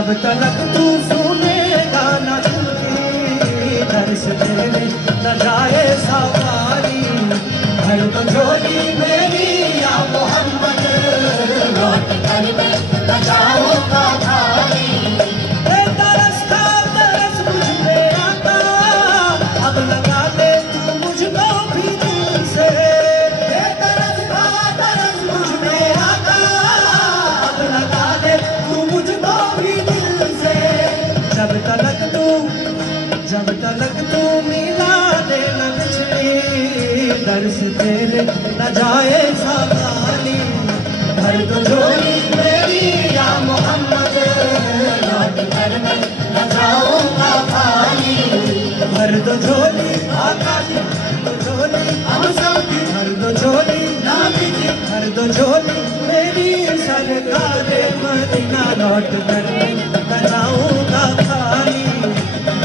जब तलक तू सुनेगा न दिल की दर्श तेरे न जाए सवारी। भर तो झोली मेरी या मोहम्मद, लौट कर मैं न जाऊंगा खाली। तरस का तरस मुझ पे आता, अब लगा दे तू मुझको भी दिल से। तरस का तरस मुझ पे आता, अब लगा दे तू मुझको भी दिल से। जब तलक तू मिला दे न बिछड़ी दर्श तेरे न जाए सवाली। भर तो झोली मेरी या मोहम्मद, लौट कर मैं न जाऊंगा खाली। भर दो झोली आकाश, भर दो झोली हम सबकी, भर दो झोली नाबी जी, भर दो झोली मेरी सरकार मदीना। लौट कर